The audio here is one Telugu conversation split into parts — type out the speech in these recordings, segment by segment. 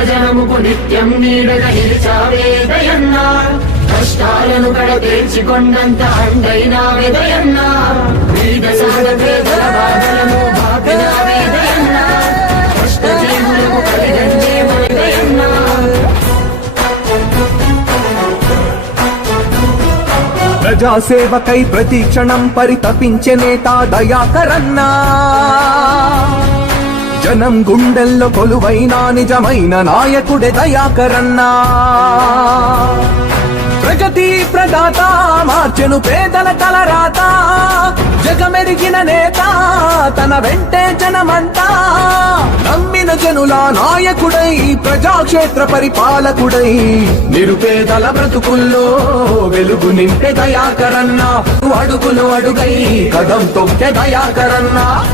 ప్రజనముకు నిత్యం నీడగ నిలిచావే దయన్నా. కష్టాలను కడతీర్చికొండంత అండైనా దయన్నా. వీద సహజ పేదల బాధలను బాపినావే దయన్నా. కష్టజీవులకు కలిగండే దయన్నా. ప్రజాసేవకై ప్రతి క్షణం పరితపించే నేత దయాకరన్నా. జనం గుండెల్లో కొలువైన నిజమైన నాయకుడే దయాకరన్నా. ప్రగతి ప్రదాత మార్చెను పేదల తలరాత. జగమెరిగిన నేత తన వెంటే జనమంతా. నమ్మిన జనుల నాయకుడై ప్రజాక్షేత్ర పరిపాలకుడై. నిరుపేదల బ్రతుకుల్లో వెలుగు నింపే దయాకరన్నా. అడుగులు అడుగై కదం తొక్కే దయాకరన్నా.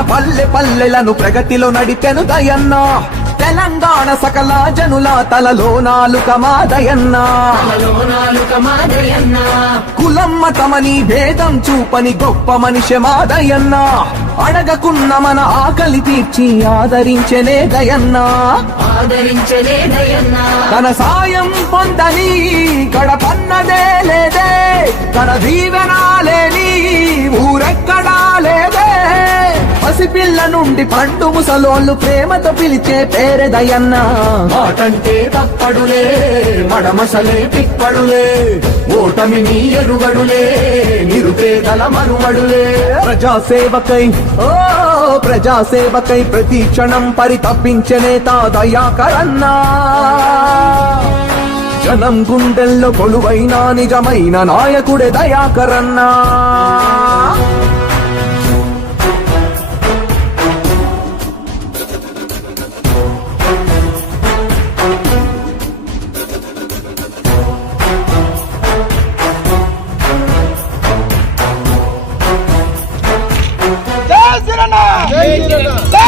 పల్లె పల్లెలను ప్రగతిలో నడిపెను దయన్న. తెలంగాణ సకల జనుల తలలో నాలుక మాదయన్న. కులం మతమని భేదం చూపని గొప్ప మనిషి మాదయన్న. అడగకున్న మన ఆకలి తీర్చి ఆదరించెనే దయన్నా. తన సాయం పొందని పసిపిల్ల నుండి పండు ముసలోళ్ళు ప్రేమతో పిలిచే పేరే దయన్న మాటంటే తప్పడులే మడమసలే పిప్పడులే ఓటమిని ఎరుగడులే నిరుపేదల మనుమడులే ప్రజాసేవకై ఓ ప్రజాసేవకై ప్రతి క్షణం పరితపించే నేత దయాకరన్నా. జనం గుండెల్లో కొలువైన నిజమైన నాయకుడే దయాకరన్నా. జై జనతా